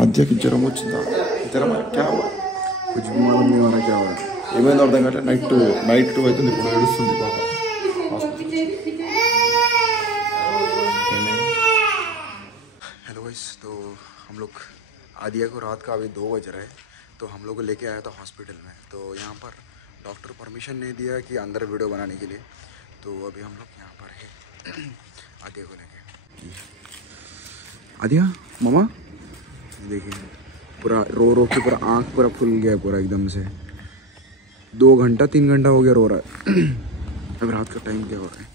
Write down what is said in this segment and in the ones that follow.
आद्या की ज्वरम వచ్చిందా ज्वरम क्या हुआ कुछ भी मालूम नहीं होना क्या हुआ ఏమైందో అర్థం కావట్లేదు నైట్ 2 అవుతుంది ఇప్పుడు ఏడుస్తుంది పాప हेलो गाइस तो हम लोग आदिया को रात का अभी 2 बज रहा है तो हम लोग को लेके आया था हॉस्पिटल में तो यहाँ पर डॉक्टर परमिशन नहीं दिया कि अंदर वीडियो बनाने के लिए तो अभी हम लोग यहाँ पर है आदिया को लेके आदिया मामा देखिए पूरा रो के पूरा आँख पूरा फुल गया पूरा एकदम से 2 घंटा 3 घंटा हो गया रो रहा है अब रात का टाइम क्या हो रहा है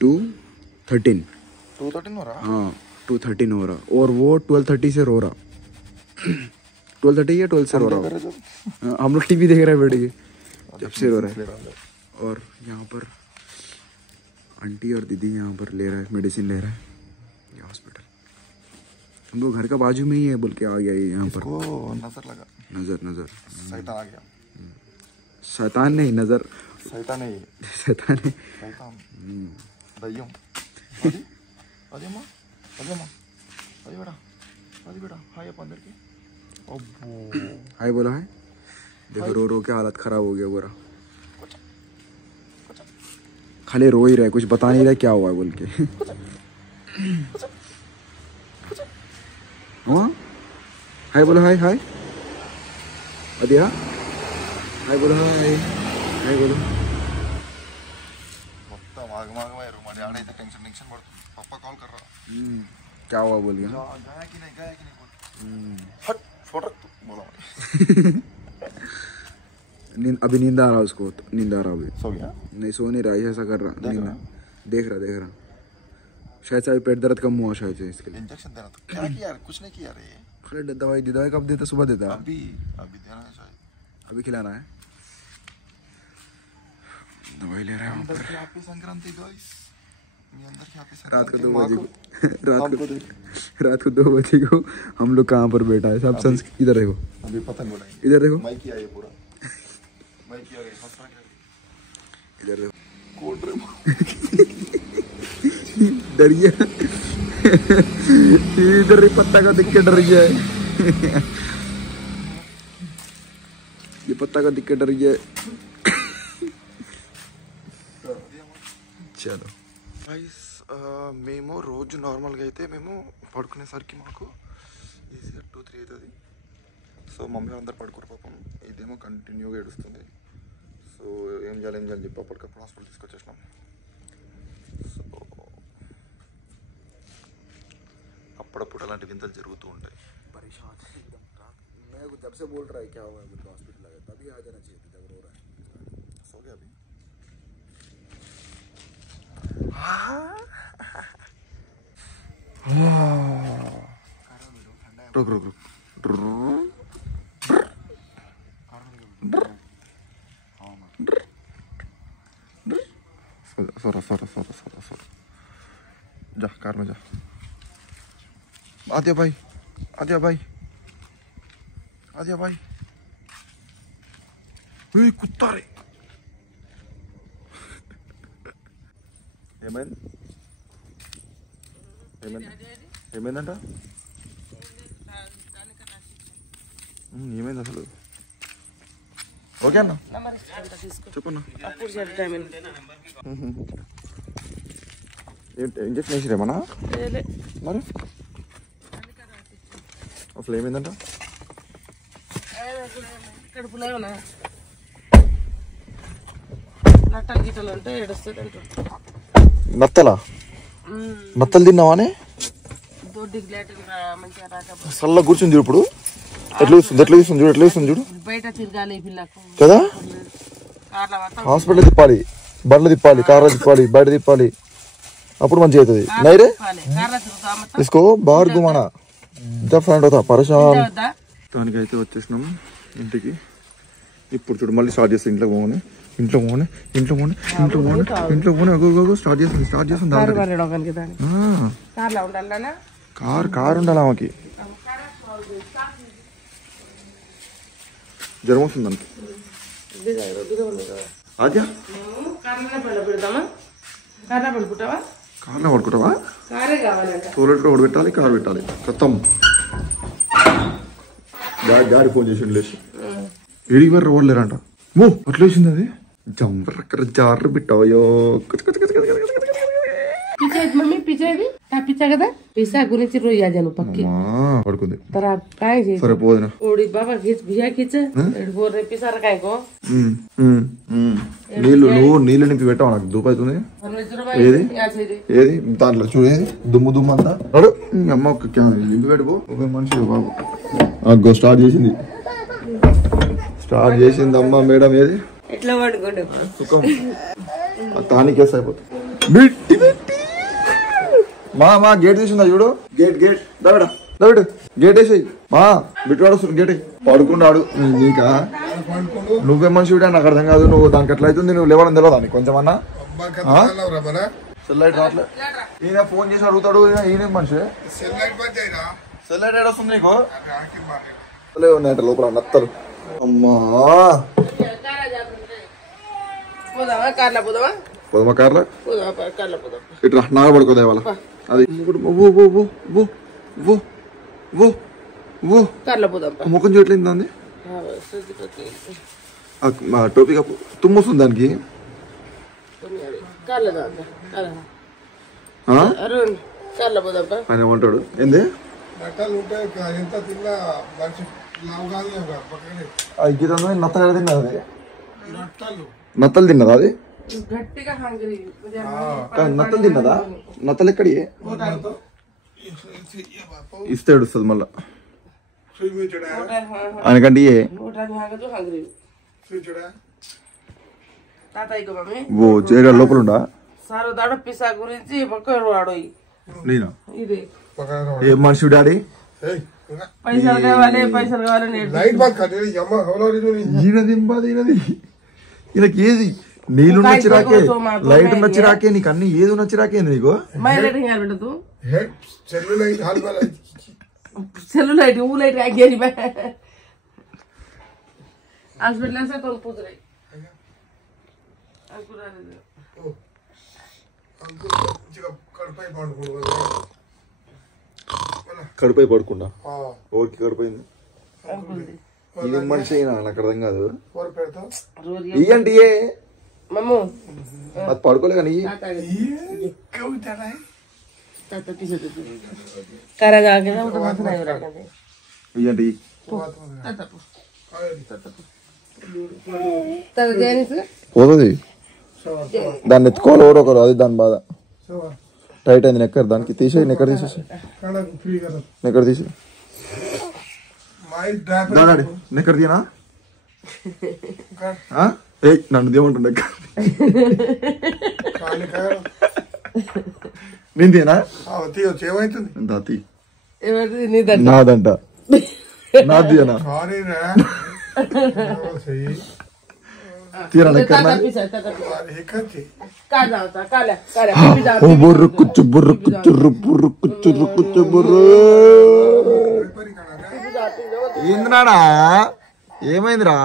2:13 हो रहा हाँ 2:13 हो रहा और वो 12:30 से रो रहा 12:30 या 12 से रो रहा हम लोग टीवी देख रहे हैं बैठ के जब से रो रहा है और यहाँ पर आंटी और दीदी यहाँ पर ले रहा है मेडिसिन ले रहा है ये हॉस्पिटल हम लोग घर का बाजू में ही है बोल के आ गया ये यहाँ पर नजर लगा नजर शैतान आ गया शैतान नहीं नजर शैतान है शैतान है शैतान दయ్యం अरे मां अरे बेटा हाय अपन अंदर के अब्बो हाय बोला है देखो रो के हालत खराब हो गया पूरा खाली रो ही रहा है कुछ बता नहीं रहा क्या हुआ है बोल के हाय बोला हाय अदिया हाय बोला हाय बोलो మొత్తం ఆగమాగమయ్యారు మరి ఆడైతే టెన్షన్ పడుతుంది పప్పా కాల్ कर रहा क्या हुआ बोल गया गया कि नहीं बोल हट फोटो बोला अभी नींद आ रहा उसको नींद आ रहा अभी सो गया नहीं सो नहीं रहा ऐसा कर रहा देख रहा शायद से पेट दर्द कम हुआ शायद से इसके लिए इंजेक्शन देना तो क्या किया यार कुछ नहीं किया रे खाली दवाई कब देता सुबह देता अभी देना है शायद अभी खिलाना है दवाई ले रहे हैं अंदर की हैप्पी संक्रांति गाइस अंदर की हैप्पी रात को 2 बजे रात को 2 बजे को हम लोग कहाँ पर बैठा है सब संस इधर देखो अभी पतंग उड़ाएंगे इधर देखो माइक किया ये पूरा माइक किया ये हंसना क्या इधर देखो कोल्ड ड्रिंक डरिया इधर पत्ता का दिख के डर गया है ये पत्ता का दिख के डर गया है చలో గైస్ మేము రోజు నార్మల్గా అయితే మేము పడుకునేసరికి మాకు ఈజీగా 2-3 అవుతుంది సో మమ్మీ అందరు పడుకోరు పాపం ఇదేమో కంటిన్యూగా ఏడుస్తుంది సో ఏం చేయాలి చెప్పి అప్పటికప్పుడు హాస్పిటల్ తీసుకొచ్చేసినాం సో అప్పుడప్పుడు అలాంటి వింతలు జరుగుతూ ఉంటాయి परेशान मैं जब से बोल रहा है क्या हुआ है हॉस्पिटल आया तभी आ जाना चाहिए जब रो रहा है सो गया अभी रुक सोरा जा कार में जा आदिया भाई कुत्ता रे ఏమైందంట ఏమైంది అసలు ఓకే అన్న చెప్పన్నా ఇంజక్షన్ వేసిరేమన్నా మరి అసలు ఏమైందంట కడుపులో నట్టలు గిట్టలు అంటే ఏడుస్తుంది అంటారు నత్తలు తిన్నావానే దొడ్డికి లేట్ మంచిగా రాకపోతే చల్ల కూర్చుంది ఇప్పుడు ఎట్లా చూస్తుంది చూడు బయట తిరగాలి ఈ పిల్లకు కదా. కార్ల మొత్తం హాస్పిటల్ తిప్పాలి, బండ్లు తిప్పాలి, కార్లు తిప్పాలి, బయట తిప్పాలి, అప్పుడు మంచిగా అవుతుంది. నైరే కార్ల తిరుగుతా మొత్తం ఇసుకో బార్ గుమానా ఇంత ఫ్రెండ్ అవుతా పరేషాన్. దానికైతే వచ్చేసినాం ఇంటికి. ఇప్పుడు చూడు మళ్ళీ స్టార్ట్ చేస్తాం. ఇంట్లో పోనే స్టార్ట్ చేస్తుంది కార్ ఉండాలి ఆమెకి. జ్వరం వస్తుంది దానికి. అదే కార్లో పడుకుంటావా? టోయిలెట్ కూడా పెట్టాలి, కార్ పెట్టాలి. ఖతం. డాడీ ఫోన్ చేసి లేచి ఏడికి వారు రోడ్లేరంట. మో అట్లా వేసింది అది. జంబరక్కర జారు బిట్టాయో. मम्मी पीछे भी ता पीछे కదా पैसा गुరించి रोई आ जानो पक्की పడుకుంది. तरा काय जे సరే పోదినా ओडी बाबा खींच भैया खींच बोल रे पैसा काय को నీళ్ళు నింపి పెట్టావు. నాకు దూపు అవుతుంది. ఏది దాంట్లో చూడు, ఏది దుమ్ము అంతా అడు. అమ్మ ఒక నింపి పెట్టుకో. ఒక మనిషి బాబు అగ్గో స్టార్ట్ చేసింది అమ్మ మేడం. ఏది ఎట్లా పడుకోడు సుఖం తానికేసి అయిపోతుంది. మా గేట్ తీసిందా చూడు. గేట్ దావిడ గేట్ వేసేయి. మా బిట్టువాడు గేట్ పడుకున్నాడు. నీకా నువ్వే మనిషి నాకు అర్థం కాదు. నువ్వు దానికి ఎట్లా అవుతుంది, నువ్వు లేవడం తెలియదు దానికి కొంచెమన్నా. సెల్లైట్ రావట్లే. ఈయన ఫోన్ చేసి అడుగుతాడు. ఈయన మనిషి సెల్లైట్ ఏడు వస్తుంది నీకు. ఉన్నాయంట లోపల నత్తలు. అమ్మా పోదామా కార్లో ఇట్లా నాగ పడుకోదా వాళ్ళ. అది ముఖం చూడట్లేదు దాన్ని. టోపీ కప్పు తుమ్ము వస్తుంది దానికి. ఆయన ఏమంటాడు ఏంది నత్తలు తిన్నది. నత్తలు తిన్నదా అది? నత్తలు తిన్నదా? నత్తలు ఎక్కడి ఇస్తే ఏడుస్తుంది మళ్ళా. ఆయనకంటే ఓ జైగా లోపల ఉండా పిసా గురించి నేనా ఏం మనిషి డాడీ. పైసలు కావాలి ఈయనకి ఏది నీళ్ళు నచ్చిరాకే, లైట్ నచ్చిరాకే, నీకు అన్ని ఏది నచ్చిరాకే నీకు. सेलुलाइट वो लाइट आ गया मैं हॉस्पिटल से कौन पूछ रही కడుపై పడుకుండా ఓరికి కడుపైంది. ఇది మనిషి అయినా నాకు అర్థం కాదు. ఇయ్యండి మమ్ము అది పడుకోలే కానీ ఇయ్యండి పోతుంది. దాన్ని ఎత్తుకోవాలి కూడా ఒకరు. అది దాని బాధ. టైట్ అయింది నెక్కర్. దానికి తీసేయి నెక్కర్ తీసేసి నెక్కర్ తీసి నెక్కర్ తీయనా. నన్ను దేమంటుండే నేను తీయనా. నాదంట నాది తీయనా తీరా నెక్కర్ బుర్రు కుచ్చు బుర్రు కుచ్చుర్రు బుర్రు కుచ్చుర్రు కుచ్చు బుర్రు. ఏందినాడా ఏమైందిరా?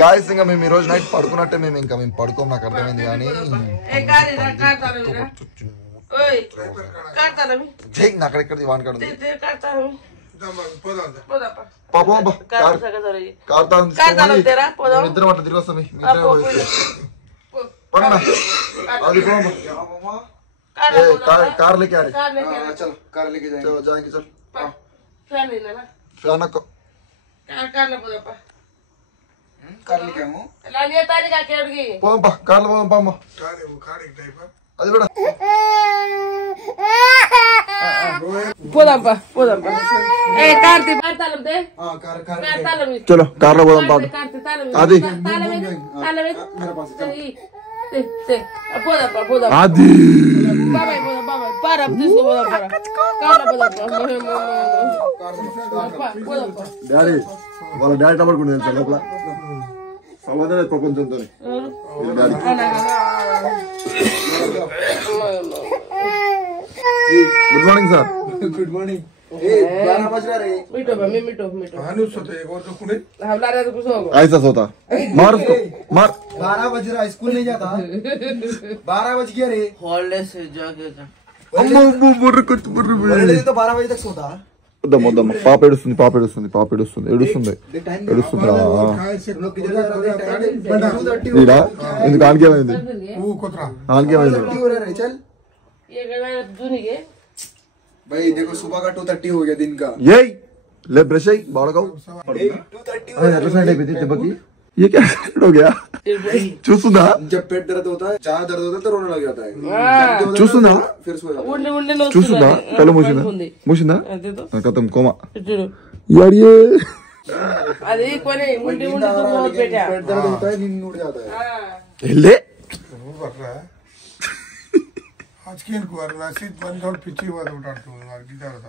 గాయస్ ఇంకా మేము ఈ రోజు నైట్ పడుకున్నట్టే. మేము పడుకోం. నాకు అర్థమైంది కానీ నాకడెక్కడ వానకాడు ఇద్దరం అట్లా తిరిగి వస్తాం. कार लेके आ रहे चलो कार लेके जाएंगे चलो जाएंगे चल फैन ले लेना फैन को कार ले बोला कार लेके आऊं लानिया तारी का केड़गी पोंपा कार ले पोंपा कार वो कार एक टाइप అది కూడా పోదాంపా పోదాంపా ఏ కార్తీ తాళం తే తాళం చలో కార్లో పోదాం పాటు కార్తీ తాళం అది పోదాంపా పోదాం అది బాబాయ్ పోదాం బాబాయ్ పారా తీసుకో పోదాం పారా కార్లో పోదాం డాడీ వాళ్ళ డాడీ టమాడుకుంటుంది తెలుసా లోపల సంబంధం లేదు ప్రపంచంతో good morning sir good morning ऐसा सोता मार उसको मार 12 बज रहा स्कूल नहीं जाता 12 बज गया रे हॉलिडे से जाके अम्मा बुर्र कुछ बुर्र तो 12 बजे तक सोता వద్దమ్మ పాప ఏడుస్తుంది ఎందుకు ఆనకేమైంది भाई देखो सुबह का 2:30 हो गया दिन का ये ले ब्रश है बाड़काऊ 2:30 दెబ్బకి ये क्या हो गया చూస్తుందా जब पेट दर्द होता है ज्यादा दर्द होता है तो रोने लग जाता है చూస్తుందా फिर सो जाता చూస్తుందా కళ్ళు మూసిందా కథం కోమా यारिए అది కొని ఉండి ఉండి तो बहुत बेटा पेट दर्द होता है नींद उड़ जाता है ले आज के को नासिक बंद और पीछे वाला उठाते हैं मार की जाता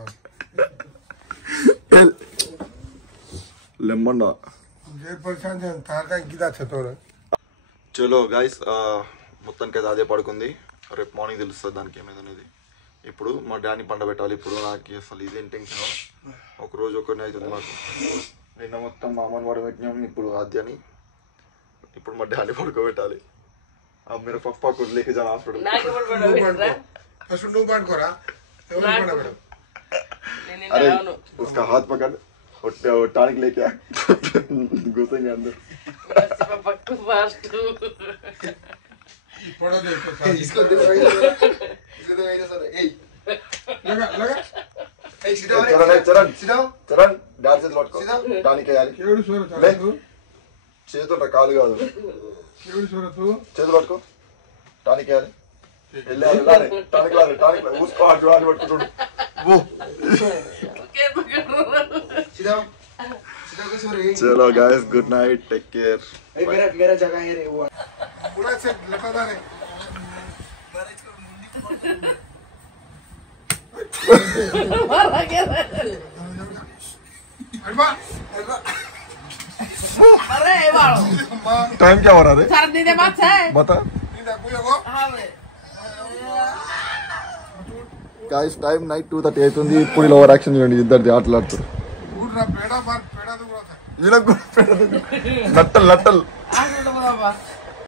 है लेमन जे परेशान है तार का गिदा छतोर చలో గైస్ మొత్తానికి అదే పడుకుంది రేపు మార్నింగ్ తెలుస్తుంది దానికి ఏమైందనేది ఇప్పుడు మా డాడీని పండబెట్టాలి ఇప్పుడు నాకు అసలు ఇదేం టెన్షన్ ఒకరోజు ఒకరిని అవుతుంది మాకు నిన్న మొత్తం మా అమ్మని పడబెట్టినాం ఇప్పుడు ఆద్యాని ఇప్పుడు మా డాడీ పడుకోబెట్టాలి अब मेरे पापा को लेके जाना हॉस्पिटल फर्स्ट नो बात करा अरे उसका हाथ पकड़ और टानिक लेके आ घुसेंगे अंदर पड़ा दे इसको दे सर ए लगा ए चरण डाल से लौट को टानिक यार केवड़ सोर ले तू చేతుల కాలు కాదు केवड़ सोर तू చేతులు పట్టుకో టానిక్ వేయాలి వెళ్ళాలి టానిక్ उसको हाथ जोड़ पట్టుకుంటు वो सीधा को सो रे चलो guys good night take care ए मेरा जगह है रे वो पूरा से लटादा रे मारा के अरे वालो टाइम क्या हो रहा है चार दिन बाद है बता नींद पूरा को हां गाइस टाइम नाइट 2:30 అవుతుంది ఇప్పుడు ఇలా ఓవర్ యాక్షన్ చేయండి ఇద్దరు ఆటలాడుతారు पूरा पेड़ा मार पेड़ा दुखरा था ఇలా నట్టల్ आ बाबा